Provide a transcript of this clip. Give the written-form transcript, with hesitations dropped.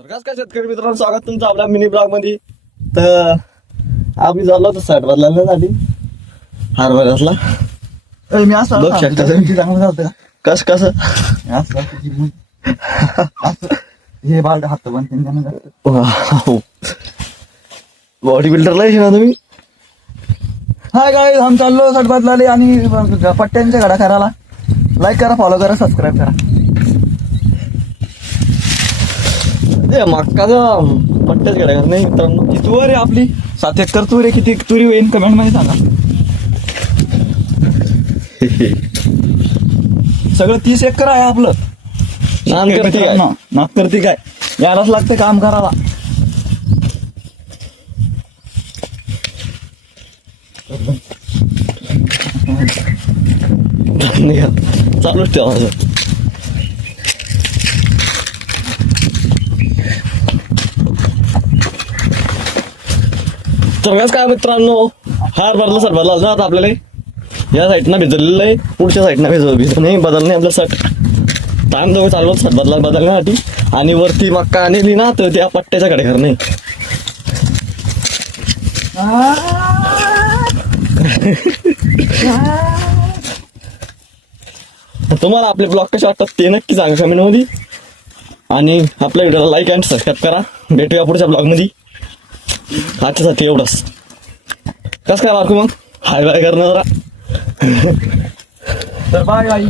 सरकार काय शेतकरी मित्रांनो, स्वागत तुमचं आपल्या मिनी ब्लॉग मध्ये. तर आम्ही चाललो होतो साठ बदलण्यासाठी हरभऱ्यातला. मी असं बघ शकता तुम्ही. चांगलं झालं कस कसं हे बाल हात पण बॉडी बिल्डरला येशील ना तुम्ही. हाय गाईज, हम चाललो सट बदलाले आणि पट्ट्यांच्या घडा करायला. लाईक करा, फॉलो करा, सबस्क्राईब करा. मक्काचा पट्ट्याच घ्या नाही मित्रांनो. ही तूर आहे आपली 7 एकर तूर आहे. किती तुरी होईल कमेंट मध्ये सांगा. सगळं 30 एकर आहे आपलं. नाक करते काय, यालाच लागतं काम करायला. चालूच ठेवा. तर काय मित्रांनो, हार भरला सर भरला ना. आता आपल्याला या साईडनं भिजलेलं आहे, पुढच्या साईडनं भिजलं नाही बदलणे आपलं सट. टाइम दोघं चाललो सट बदलण्यासाठी. आणि वरती मक्का आणली ना, तर त्या पट्ट्याच्या कडे घर नाही. तुम्हाला आपले ब्लॉग कसे वाटतात ते नक्की सांगा कमेंट मध्ये. आणि आपल्या व्हिडिओला लाईक अँड सबस्क्राईब करा. भेटूया पुढच्या ब्लॉग मध्ये. आजच्यासाठी एवढंच. कसं काय बारकू मग हाय बाय करणार. तर बाय बाय.